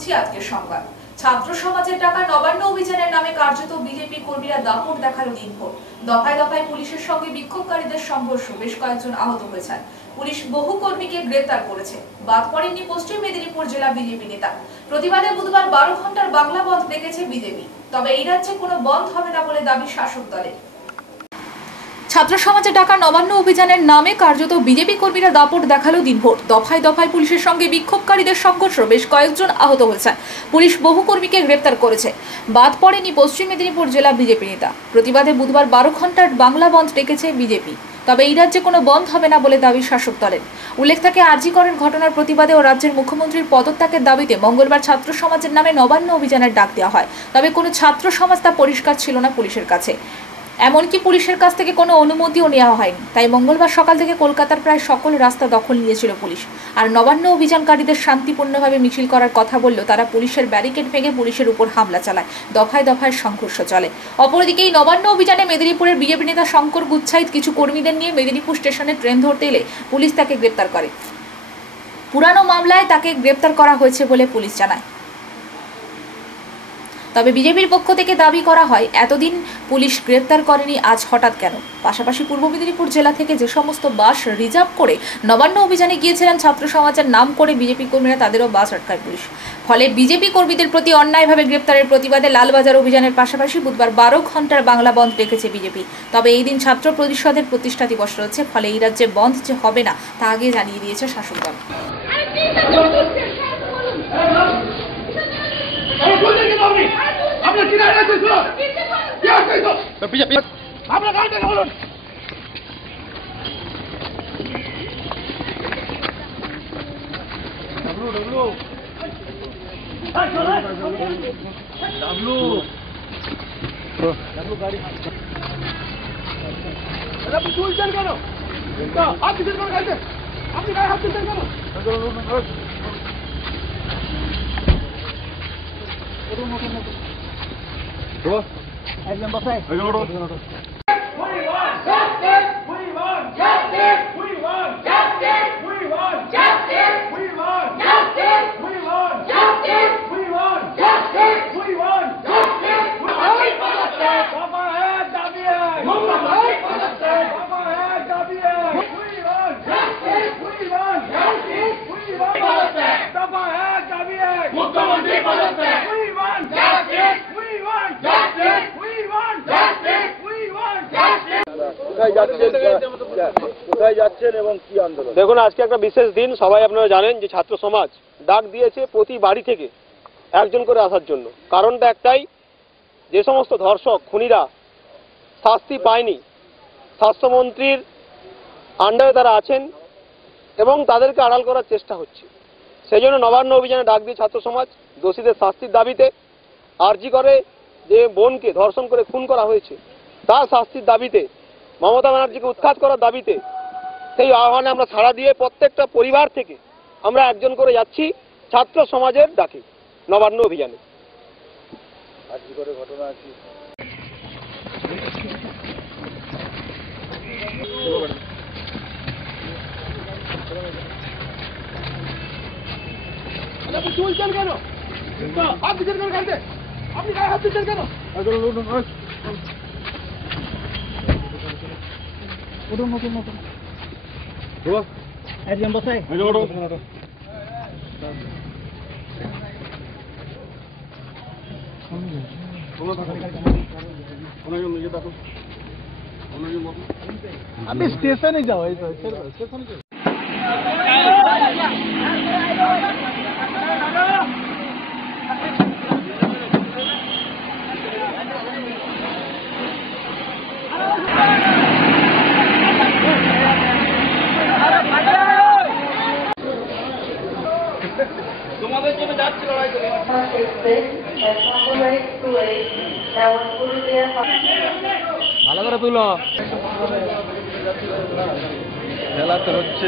করছি আজকের সংবাদ। ছাত্র সমাজের টাকা নবান্ন অভিযানের নামে কার্যত বিজেপি কর্মীরা দাপট দেখালো দিনভর। দফায় দফায় পুলিশের সঙ্গে বিক্ষোভকারীদের সংঘর্ষ, বেশ কয়েকজন আহত হয়েছেন। পুলিশ বহু কর্মীকে গ্রেফতার করেছে। বাদ পড়েননি পশ্চিম মেদিনীপুর জেলা বিজেপি নেতা। প্রতিবাদে বুধবার 12 ঘন্টার বাংলা বন্ধ ডেকেছে বিজেপি। তবে এই রাজ্যে কোনো বন্ধ হবে না বলে দাবি শাসক দলের। ছাত্র সমাজের টাকা নবান্ন অভিযানের নামে কার্যত বিজেপি কর্মীরা দাপট দেখালো দিনভর। দফায় দফায় পুলিশের সঙ্গে বিক্ষোভকারীদের সংঘর্ষ, বেশ কয়েকজন আহত হয়েছে। পুলিশ বহু কর্মীকে গ্রেফতার করেছে। বাদ পড়েনি পশ্চিম মেদিনীপুর জেলা বিজেপি নেতা। প্রতিবাদে বুধবার 12 ঘন্টার বাংলা বন্ধ ডেকেছে বিজেপি। তবে এই রাজ্যে কোনো বন্ধ হবে না বলে দাবি শাসক দলের। উল্লেখ থাকে, আরজি করের ঘটনার প্রতিবাদে ও রাজ্যের মুখ্যমন্ত্রীর পদত্যাগের দাবিতে মঙ্গলবার ছাত্র সমাজের নামে নবান্ন অভিযানের ডাক দেওয়া হয়। তবে কোনো ছাত্র সমাজ তা পরিষ্কার ছিল না পুলিশের কাছে। এমনকি পুলিশের কাছ থেকে কোনো অনুমতিও নেওয়া হয়নি। তাই মঙ্গলবার সকাল থেকে কলকাতার প্রায় সকল রাস্তা দখল নিয়েছিল পুলিশ। আর নবান্ন অভিযানকারীদের শান্তিপূর্ণভাবে মিছিল করার কথা বললেও তারা পুলিশের ব্যারিকেড ভেঙে পুলিশের উপর হামলা চালায়। দফায় দফায় সংঘর্ষ চলে। অপরদিকে এই নবান্ন অভিযানে মেদিনীপুরের বিজেপি নেতা শঙ্কর গুচ্ছাইত কিছু কর্মীদের নিয়ে মেদিনীপুর স্টেশনে ট্রেন ধরতে এলে পুলিশ তাকে গ্রেপ্তার করে। পুরানো মামলায় তাকে গ্রেপ্তার করা হয়েছে বলে পুলিশ জানায়। তবে বিজেপির পক্ষ থেকে দাবি করা হয়, এতদিন পুলিশ গ্রেপ্তার করেনি, আজ হঠাৎ কেন? পাশাপাশি পূর্ব মেদিনীপুর জেলা থেকে যে সমস্ত বাস রিজার্ভ করে নবান্ন অভিযানে গিয়েছিলেন ছাত্র সমাজের নাম করে বিজেপি কর্মীরা, তাদেরও বাস আটকায় পুলিশ। ফলে বিজেপি কর্মীদের প্রতি অন্যায়ভাবে গ্রেপ্তারের প্রতিবাদে লালবাজার অভিযানের পাশাপাশি বুধবার 12 ঘন্টার বাংলা বন্ধ রেখেছে বিজেপি। তবে এই দিন ছাত্র পরিষদের প্রতিষ্ঠা দিবস রয়েছে। ফলে এই রাজ্যে বন্ধ যে হবে না তা আগে জানিয়ে দিয়েছে শাসক দল। আপনার কি রায় আছে শুনো কি আছে তো বিজেপি আপনার গাড়ি থেকে বলুন ডাব্লু গাড়ি আপনি তুলছেন কেন? হাত দিচ্ছেন কেন গাড়িতে? আপনি গায়ে হাত দিচ্ছেন কেন? একদম বসাই দেখুন, আজকে একটা বিশেষ দিন। সবাই আপনারা জানেন যে ছাত্র সমাজ ডাক দিয়েছে প্রতি বাড়ি থেকে একজন করে আসার জন্য। কারণটা একটাই, যে সমস্ত ধর্ষক খুনিরা শাস্তি পায়নি, স্বাস্থ্যমন্ত্রীর আন্ডারে তারা আছেন এবং তাদেরকে আড়াল করার চেষ্টা হচ্ছে। সেই জন্য নবান্ন অভিযানে ডাক দিয়ে ছাত্র সমাজ দোষীদের শাস্তির দাবিতে, আরজি করে যে বোনকে ধর্ষণ করে খুন করা হয়েছে তার শাস্তির দাবিতে, মমতা ব্যানার্জিকে উৎখাত করার দাবিতে, সেই আহ্বানে আমরা সাড়া দিয়ে প্রত্যেকটা পরিবার থেকে আমরা একজন করে যাচ্ছি ছাত্র সমাজের ডাকে নবান্ন অভিযানে। আরজি করে ঘটনা আছে আপনি তুলছেন কেন? হাত দিচ্ছেন কেন গাড়িতে? আপনি গায়ে হাত দিচ্ছেন কেন? একদম বসাই আপনি স্টেশনে যাও। এই তো স্টেশনে যাও। তোমাদের জন্য যাচ্ছি লড়াই করে। ভালো করে তুলো, খেলা তো হচ্ছে।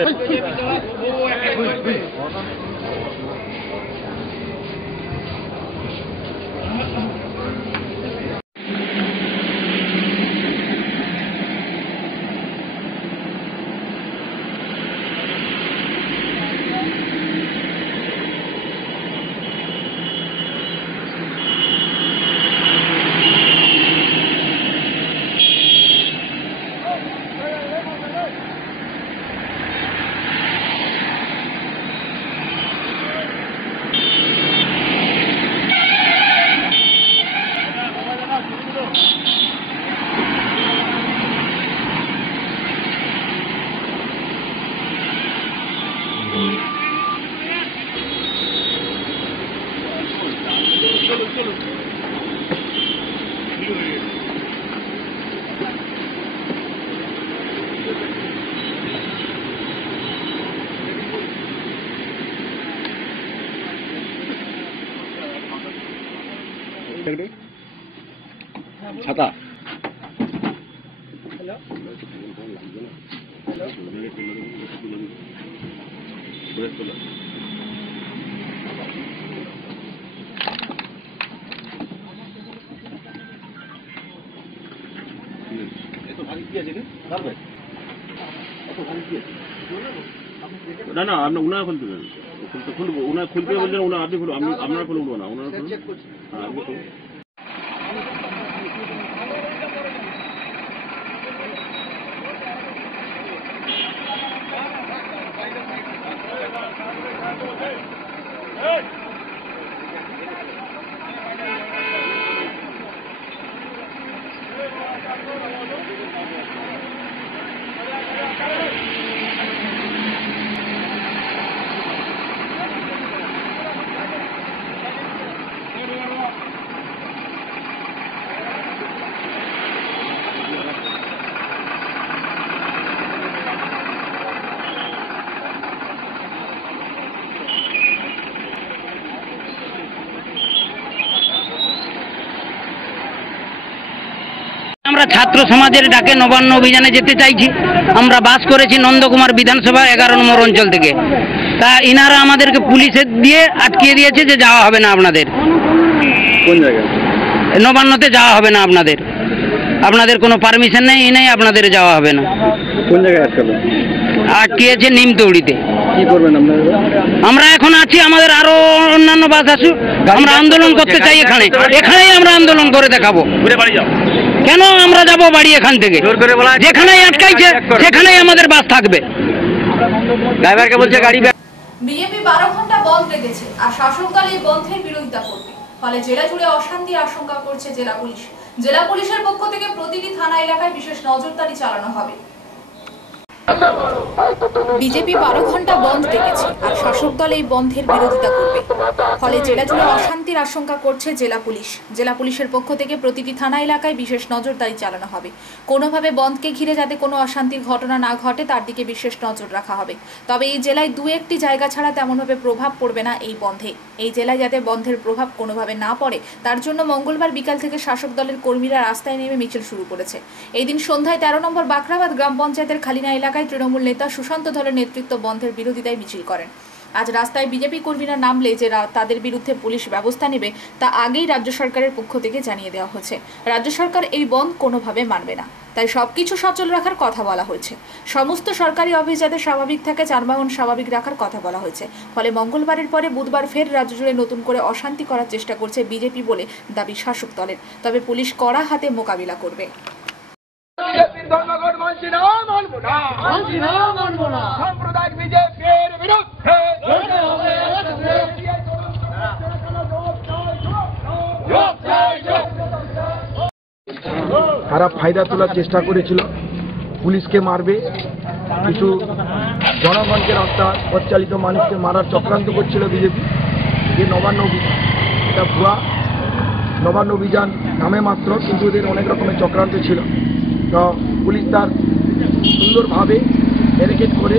ছাতা না না আপনার উনারা খুলতে দেবেন খুলবো ওনার খুলতে বলছেন ওনার আপনি খুলুন আপনারা খুলবো না ওনারা খুলুন হ্যাঁ আপনি খুলুন আমরা ছাত্র সমাজের ডাকে নবান্ন অভিযানে যেতে চাইছি। আমরা বাস করেছি নন্দকুমার বিধানসভা 11 নম্বর অঞ্চল থেকে। তা ইনারা আমাদেরকে পুলিশের দিয়ে আটকিয়ে দিয়েছে যে যাওয়া হবে না আপনাদের। কোন জায়গায়? নবান্নতে যাওয়া হবে না আপনাদের, আপনাদের কোনো পারমিশন নেই, নেই আপনাদের যাওয়া হবে না। কোন জায়গায় আটকালো? আটকিয়েছে নিমতৌড়িতে। কি করবেন আপনারা? আমরা এখন আছি, আমাদের আরো অন্যান্য বাস আসুক, আমরা আন্দোলন করতে চাই এখানেই আমরা আন্দোলন করে দেখাবো। কেন আমরা যাব বাড়ি এখান থেকে? যেখানেই আটকাইছে সেখানেই আমাদের বাস থাকবে। ড্রাইভারকে বলছে গাড়ি। বিজেপি 12 ঘন্টা বন্ধ রেখেছে আর শাসক দল এই বন্ধের বিরোধিতা করবে। ফলে জেলা জুড়ে অশান্তির আশঙ্কা করছে জেলা পুলিশ। জেলা পুলিশের পক্ষ থেকে প্রতিটি থানা এলাকায় বিশেষ নজরদারি চালানো হবে। বিজেপি 12 ঘন্টা বন্ধ রেখেছে আর শাসক দল এই বন্ধের বিরোধিতা করবে। ফলে জেলা জুড়ে অশান্তির আশঙ্কা করছে জেলা পুলিশ। জেলা পুলিশের পক্ষ থেকে প্রতিটি থানা এলাকায় বিশেষ নজরদারি চালানো হবে। কোনোভাবে বন্ধকে ঘিরে যাতে কোনো অশান্তির ঘটনা না ঘটে তার দিকে বিশেষ নজর রাখা হবে। তবে এই জেলায় 2-1টি জায়গা ছাড়া তেমনভাবে প্রভাব পড়বে না এই বন্ধে। এই জেলায় যাতে বন্ধের প্রভাব কোনোভাবে না পড়ে তার জন্য মঙ্গলবার বিকাল থেকে শাসক দলের কর্মীরা রাস্তায় নেমে মিছিল শুরু করেছে। এই দিন সন্ধ্যায় 13 নম্বর বাখরাবাদ গ্রাম পঞ্চায়েতের খালিনা এলাকায় তৃণমূল নেতা সুশান্ত ধরের নেতৃত্ব বন্ধের বিরোধিতায় মিছিল করেন। আজ রাস্তায় বিজেপি কর্মীরা নামলে যে তাদের বিরুদ্ধে পুলিশ ব্যবস্থা নেবে তা আগেই রাজ্য সরকারের পক্ষ থেকে জানিয়ে দেওয়া হয়েছে। রাজ্য সরকার এই বন্ধ কোনোভাবে মানবে না, তাই সবকিছু সচল রাখার কথা বলা হয়েছে। সমস্ত সরকারি অফিস যাতে স্বাভাবিক থাকে, যানবাহন স্বাভাবিক রাখার কথা বলা হয়েছে। ফলে মঙ্গলবারের পরে বুধবার ফের রাজ্য জুড়ে নতুন করে অশান্তি করার চেষ্টা করছে বিজেপি বলে দাবি শাসক দলের। তবে পুলিশ কড়া হাতে মোকাবিলা করবে। ধর্মঘট মানছি না, মানবো না। সাম্প্রদায়িক বিজেপির বিরুদ্ধে তারা ফায়দা তোলার চেষ্টা করেছিল, পুলিশকে মারবে, কিছু জনগণকে রাস্তা পথচালিত মানুষকে মারার চক্রান্ত করছিল বিজেপি। যে নবান্ন অভিযান, এটা ভুয়া। নবান্ন অভিযান নামে মাত্র, কিন্তু এদের অনেক রকমের চক্রান্ত ছিল। তো পুলিশ তার সুন্দরভাবে ব্যারিকেড করে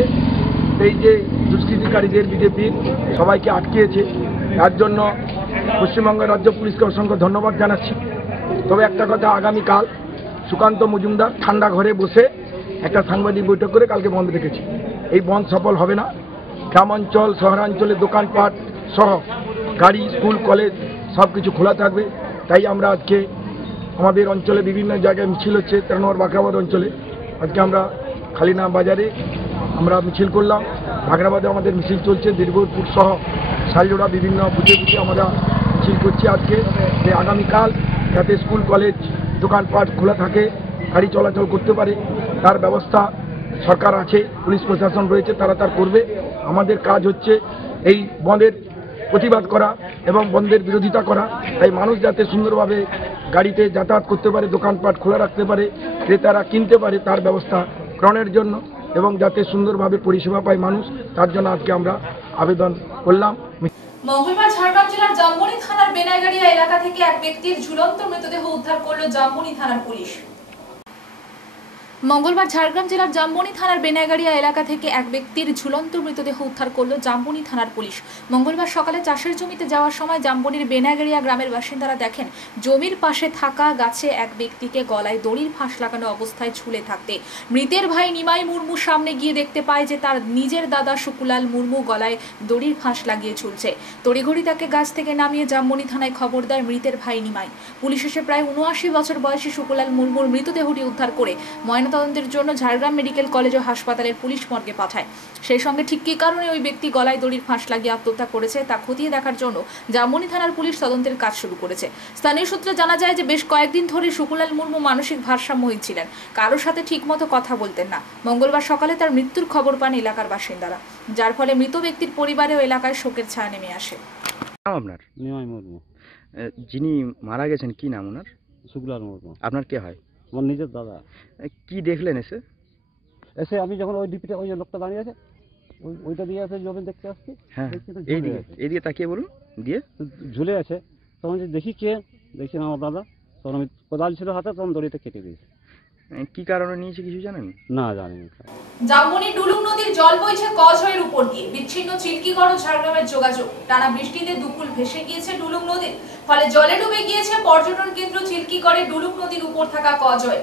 এই যে দুষ্কৃতিকারীদের বিজেপির সবাইকে আটকিয়েছে, তার জন্য পশ্চিমবঙ্গের রাজ্য পুলিশকে অসংখ্য ধন্যবাদ জানাচ্ছি। তবে একটা কথা, আগামীকাল সুকান্ত মজুমদার ঠান্ডা ঘরে বসে একটা সাংবাদিক বৈঠক করে কালকে বন্ধ রেখেছে। এই বন্ধ সফল হবে না। গ্রামাঞ্চল, শহরাঞ্চলে দোকানপাট সহ গাড়ি, স্কুল, কলেজ সব কিছু খোলা থাকবে। তাই আমরা আজকে আমাদের অঞ্চলে বিভিন্ন জায়গায় মিছিল হচ্ছে। 13 নম্বর বাখরাবাদ অঞ্চলে আজকে আমরা খালিনা বাজারে আমরা মিছিল করলাম। বাখরাবাদে আমাদের মিছিল চলছে, দীর্ঘপুর সহ শালজোড়া বিভিন্ন বুথে বুথে আমরা মিছিল করছি আজকে, যে আগামীকাল যাতে স্কুল, কলেজ, দোকানপাট খোলা থাকে, গাড়ি চলাচল করতে পারে তার ব্যবস্থা সরকার আছে, পুলিশ প্রশাসন রয়েছে, তারা তার করবে। আমাদের কাজ হচ্ছে এই বন্ধের প্রতিবাদ করা এবং বন্ধের বিরোধিতা করা। তাই মানুষ যাতে সুন্দরভাবে গাড়িতে যাতায়াত করতে পারে, দোকানপাট খোলা রাখতে পারে, ক্রেতারা কিনতে পারে তার ব্যবস্থা গ্রহণের জন্য এবং যাতে সুন্দরভাবে পরিষেবা পায় মানুষ, তার জন্য আজকে আমরা আবেদন করলাম। মঙ্গলবার ঝাড়গ্রাম জেলার জামবনি থানার বেনাইগাড়িয়া এলাকা থেকে এক ব্যক্তির ঝুলন্ত মৃতদেহ উদ্ধার করল জামবনি থানার পুলিশ। মঙ্গলবার ঝাড়গ্রাম জেলার জামবনি থানার বেনাগাড়িয়া এলাকা থেকে এক ব্যক্তির ঝুলন্ত মৃতদেহ উদ্ধার করল জামবনি থানার পুলিশ। মঙ্গলবার সকালে চাষের জমিতে যাওয়ার সময় জামবনির বেনাগাড়িয়া গ্রামের বাসিন্দারা দেখেন জমির পাশে থাকা গাছে এক ব্যক্তিকে গলায় দড়ির ফাঁস লাগানো অবস্থায় ঝুলে থাকতে মৃতের ভাই নিমাই মুর্মু সামনে গিয়ে দেখতে পায় যে তার নিজের দাদা শুকুলাল মুর্মু গলায় দড়ির ফাঁস লাগিয়ে ঝুলছে। তড়িঘড়ি তাকে গাছ থেকে নামিয়ে জামবনি থানায় খবর দেয় মৃতের ভাই নিমাই। পুলিশ এসে প্রায় ৭৯ বছর বয়সী শুকুলাল মুর্মুর মৃতদেহটি উদ্ধার করে ময়নাতদন্তের জন্য ঝাড়গ্রাম মেডিকেল কলেজ ও হাসপাতালের পুলিশ মর্গে পাঠায়। সেই সঙ্গে ঠিক কী কারণে ওই ব্যক্তি গলায় দড়ির ফাঁস লাগিয়ে আত্মহত্যা করেছে তা খতিয়ে দেখার জন্য জামবনি থানার পুলিশ তদন্তের কাজ শুরু করেছে। স্থানীয় সূত্রে জানা যায় যে বেশ কয়েকদিন ধরে শুকুলাল মুর্মু মানসিক ভারসাম্যহীন ছিলেন, কারোর সাথে ঠিকমতো কথা বলতেন না। মঙ্গলবার সকালে তার মৃত্যুর খবর পান এলাকার বাসিন্দারা, যার ফলে মৃত ব্যক্তির পরিবারে ও এলাকায় শোকের ছায়া নেমে আসে। নাম আপনার? নিমাই মুর্মু। যিনি মারা গেছেন কি নাম ওনার? শুক্লাল মুর্মু। আপনার কে হয়? আমার নিজের দাদা। কি দেখলেন এসে? আমি যখন ওই ডিপিটা ওই যে লোকটা দাঁড়িয়ে আছে ওইটা দিয়ে আছে জমি দেখতে আসছি। হ্যাঁ, দেখছি তো এইদিকে তাকিয়ে বলুন। দিয়ে ঝুলে আছে, তখন দেখি কে, দেখছি আমার দাদা। তখন আমি কোদাল ছিল হাতে, তখন দড়িটা কেটে দিয়েছি। কি কারণে নিয়েছে কিছু জানেন? না, জানি না। জামবনি ডুলুং নদীর জল বইছে কজয়ের উপর দিয়ে, বিচ্ছিন্ন চিল্কিগড় ও ঝাড়গ্রামের যোগাযোগ। টানা বৃষ্টিতে দুকুল ভেসে গিয়েছে ডুলুং নদীর, ফলে জলে ডুবে গিয়েছে পর্যটন কেন্দ্র চিল্কিগড়ের ডুলুং নদীর উপর থাকা কজয়।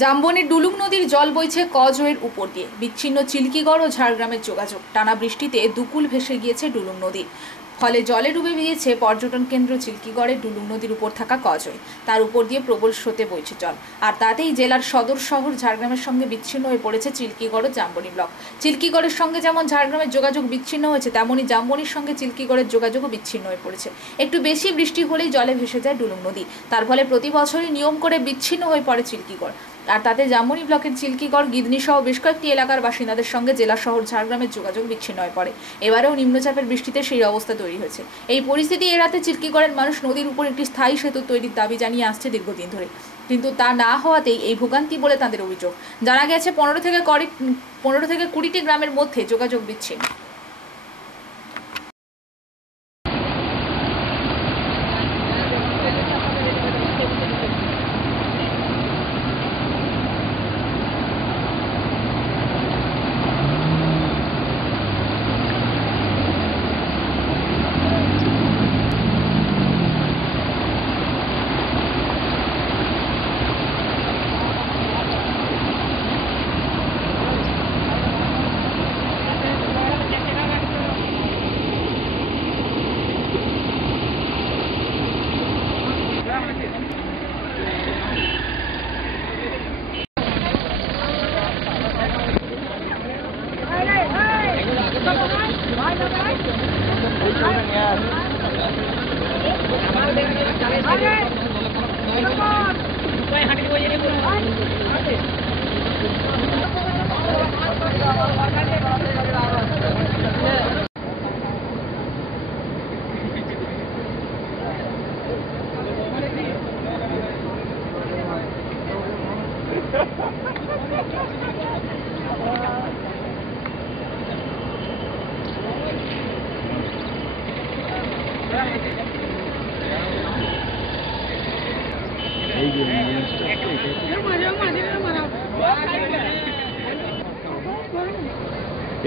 জামবনির ডুলুং নদীর জল বইছে কজয়ের উপর দিয়ে, বিচ্ছিন্ন চিল্কিগড় ও ঝাড়গ্রামের যোগাযোগ। টানা বৃষ্টিতে দুকুল ভেসে গিয়েছে ডুলুং নদী, ফলে জলে ডুবে গিয়েছে পর্যটন কেন্দ্র চিল্কিগড়ের ডুলুং নদীর উপর থাকা কজয়। তার উপর দিয়ে প্রবল স্রোতে বইছে জল, আর তাতেই জেলার সদর শহর ঝাড়গ্রামের সঙ্গে বিচ্ছিন্ন হয়ে পড়েছে চিল্কিগড় ও জামবনি ব্লক। চিল্কিগড়ের সঙ্গে যেমন ঝাড়গ্রামের যোগাযোগ বিচ্ছিন্ন হয়েছে, তেমনই জামবনির সঙ্গে চিল্কিগড়ের যোগাযোগও বিচ্ছিন্ন হয়ে পড়েছে। একটু বেশি বৃষ্টি হলেই জলে ভেসে যায় ডুলুং নদী, তার ফলে প্রতি বছরই নিয়ম করে বিচ্ছিন্ন হয়ে পড়ে চিল্কিগড়। আর তাতে জামবনি ব্লকের চিল্কিগড়, গিদনি সহ বেশ কয়েকটি এলাকার বাসিন্দাদের সঙ্গে জেলা শহর ঝাড়গ্রামের যোগাযোগ বিচ্ছিন্ন হয়ে পড়ে। এবারেও নিম্নচাপের বৃষ্টিতে সেই অবস্থা তৈরি হয়েছে। এই পরিস্থিতি এড়াতে চিল্কিগড়ের মানুষ নদীর উপর একটি স্থায়ী সেতু তৈরির দাবি জানিয়ে আসছে দীর্ঘদিন ধরে, কিন্তু তা না হওয়াতেই এই ভোগান্তি বলে তাদের অভিযোগ। জানা গেছে 15 থেকে 20টি গ্রামের মধ্যে যোগাযোগ বিচ্ছিন্ন।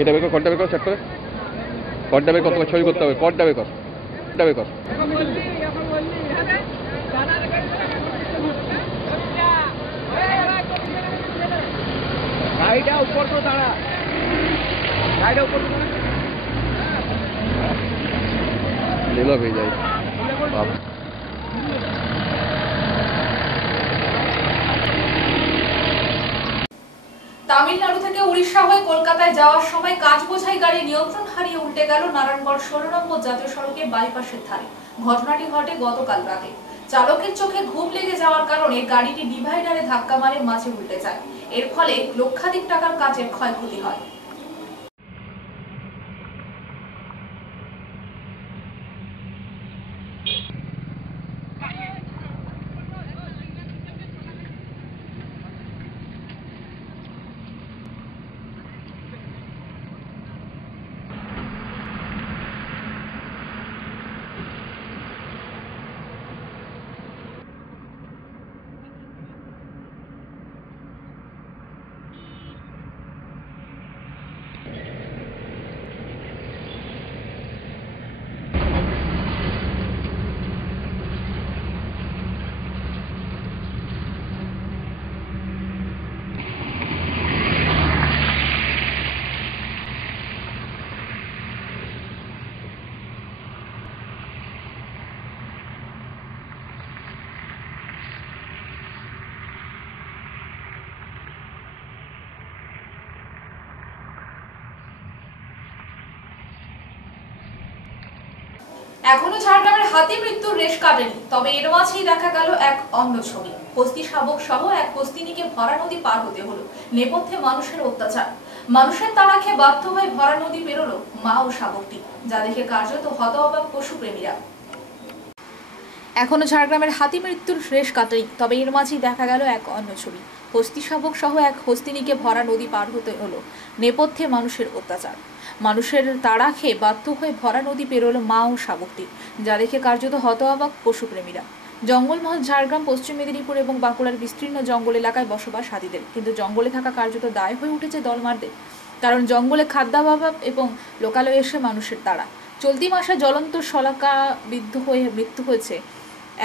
এটা বের কর, কডটা বের কর, চেক করে কডটা বের কর, তোমার ছবি করতে হবে। কডটা বের কর, কডটা বের কর। গাড়িটা উপর তো দাঁড়া, গাড়িটা উপর নীলা হয়ে যায়। তামিলনাড়ু থেকে উড়িষ্যা হয়ে কলকাতায় যাওয়ার সময় কাজ বোঝাই গাড়ি নিয়ন্ত্রণ হারিয়ে উল্টে গেল নারায়ণগড় 16 নম্বর জাতীয় সড়কে বাইপাসের ধারে। ঘটনাটি ঘটে গতকাল রাতে। চালকের চোখে ঘুম লেগে যাওয়ার কারণে গাড়িটি ডিভাইডারে ধাক্কা মারে মাঝে উল্টে যায়। এর ফলে লক্ষাধিক টাকার কাজের ক্ষয়ক্ষতি হয়। এখনো ঝাড়গ্রামের হাতি মৃত্যুর রেশ কাটেনি, তবে এর মাঝেই দেখা গেল এক অন্য ছবি। হস্তি শাবক সহ এক হস্তিনীকে ভরা নদী পার হতে হলো, নেপথ্যে মানুষের অত্যাচার। মানুষের তাড়া খেয়ে বাধ্য হয়ে ভরা নদী পেরোলো মা ও শাবকটি, যা দেখে কার্যত হতবাক পশুপ্রেমীরা। এখনো ঝাড়গ্রামের হাতি মৃত্যুর রেশ কাটেনি, তবে এর মাঝেই দেখা গেল এক অন্য ছবি। হস্তি শাবক সহ এক হস্তিনীকে ভরা নদী পার হতে হলো, নেপথ্যে মানুষের অত্যাচার। মানুষের তাড়া খেয়ে বাধ্য হয়ে ভরা নদী পেরোলো মা ও শাবকটি, যা দেখে কার্যত হতবাক পশুপ্রেমীরা। জঙ্গলমহল ঝাড়গ্রাম, পশ্চিম মেদিনীপুর এবং বাঁকুড়ার বিস্তীর্ণ জঙ্গল এলাকায় বসবাস হাতিদের, কিন্তু জঙ্গলে থাকা কার্যত দায় হয়ে উঠেছে দলমারদের। কারণ জঙ্গলে খাদ্যাভাব এবং লোকালয়ে এসে মানুষের তাড়া। চলতি মাসে জ্বলন্ত শলাকা বিদ্ধ হয়ে মৃত্যু হয়েছে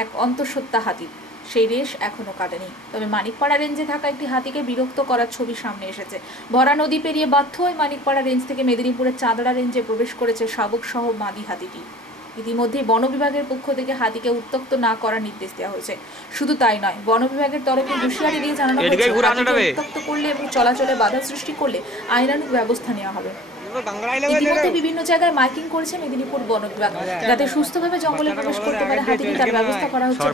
এক অন্তঃসত্ত্বা হাতির। সেই রেশ এখনো কাটেনি, তবে মানিকপাড়া রেঞ্জে থাকা একটি হাতিকে বিরক্ত করার ছবি সামনে এসেছে। ভরা নদী পেরিয়ে বাধ্য হয়ে মানিকপাড়া রেঞ্জ থেকে মেদিনীপুরের চাঁদড়া রেঞ্জে প্রবেশ করেছে শাবক সহ মাদি হাতিটি। ইতিমধ্যেই বন বিভাগের পক্ষ থেকে হাতিকে উত্ত্যক্ত না করার নির্দেশ দেওয়া হয়েছে। শুধু তাই নয়, বন বিভাগের তরফে হুঁশিয়ারি দিয়ে জানানো হয়েছে হাতিকে উত্ত্যক্ত করলে এবং চলাচলে বাধা সৃষ্টি করলে আইনানুগ ব্যবস্থা নেওয়া হবে। ইতিমধ্যে বিভিন্ন জায়গায় মাইকিং করেছে মেদিনীপুর বন বিভাগ, যাতে সুস্থভাবে জঙ্গলে প্রবেশ করতে পারে হাতিটি, তার ব্যবস্থা করা হচ্ছে।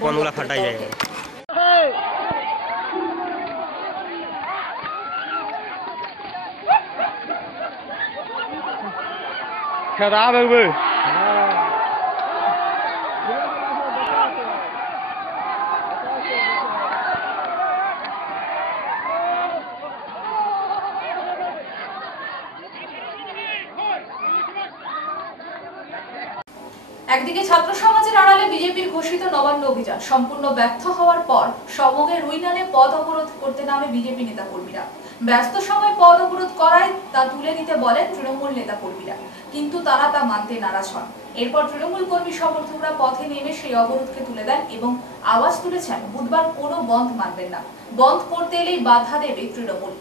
একদিকে ছাত্র সমাজের আড়ালে বিজেপির ঘোষিত নবান্ন অভিযান সম্পূর্ণ ব্যর্থ হওয়ার পর সমগে রুইনালে পথ অবরোধ করতে নামে বিজেপি নেতা কর্মীরা। ব্যস্ত সময় পথ অবরোধ করায় তা তুলে নিতে বলেন তৃণমূল নেতা কর্মীরা, কিন্তু তারা তা মানতে নারাজ হন। এরপর তৃণমূল কর্মী সমর্থকরা পথে নেমে সেই অবরোধকে তুলে দেন এবং আওয়াজ তুলেছেন বুধবার কোনো বন্ধ মানবেন না, বন্ধ করতে এলেই বাধা দেবে তৃণমূল।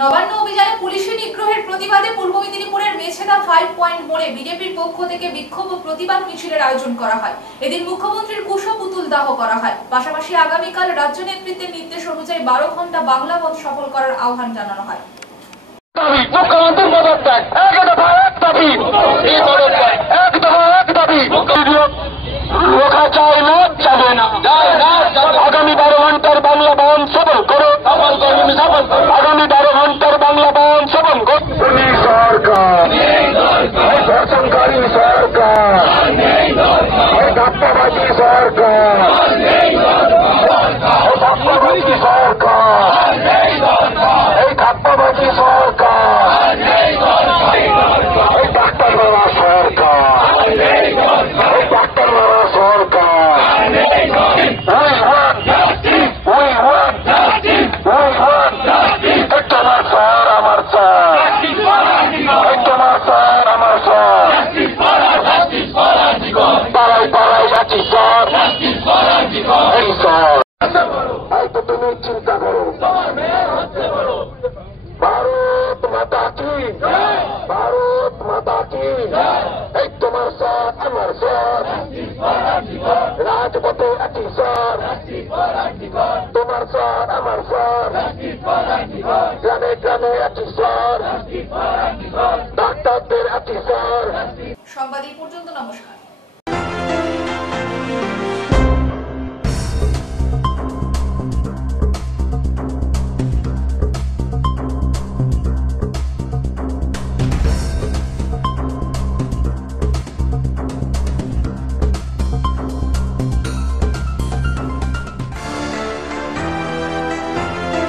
নবান্ন অভিযানে পুলিশের নিগ্রহের প্রতিবাদে পূর্ব মেদিনীপুরের মেছেদা 5 পয়েন্ট মোড়ে বিজেপির পক্ষ থেকে বিক্ষোভ ও প্রতিবাদ মিছিলের আয়োজন করা হয়। এদিন মুখ্যমন্ত্রীর কুশ পুতুল দাহ করা হয়। পাশাপাশি আগামীকাল রাজ্য নেতৃত্বের নির্দেশ অনুযায়ী 12 ঘন্টা বাংলা বন্ধ সফল করার আহ্বান জানানো হয়। মুখ্যমন্ত্রী পদত্যাগ, এক দফা এক দাবি, এই পদত্যাগ এক দফা এক দাবি, রোখা চাই না, যাবে না। আগামী 12 ঘন্টার বাংলা বন্ধ সফল করো, আগামী 12 ঘন্টার বাংলা বন্ধ সফল করো। সরকার ধর্ষণকারী সরকার, ধাপ্পাবাজি সরকার, ধাপ্পাবাজি সরকার, এই ধাপ্পাবাজি সরকার, এই ডাক্তার বাবা সরকার, এই ডাক্তার বাবা সরকার। তোমার স্যার আমার স্যার, তোমার স্যার আমার স্যার, পাড়ায় পাড়ায় আছি স্যার, এই স্যার। হয়তো তুমি চিন্তা করো, ভারত মাতা কি, ভারত মাতা কি, এই তোমার স্যার আমার স্যার, রাজপথে আছি স্যার, তোমার স্যার আমার স্যার, গ্রামে গ্রামে আছি স্যার, ডাক্তারদের আছি স্যার। সংবাদ এই পর্যন্ত, নমস্কার।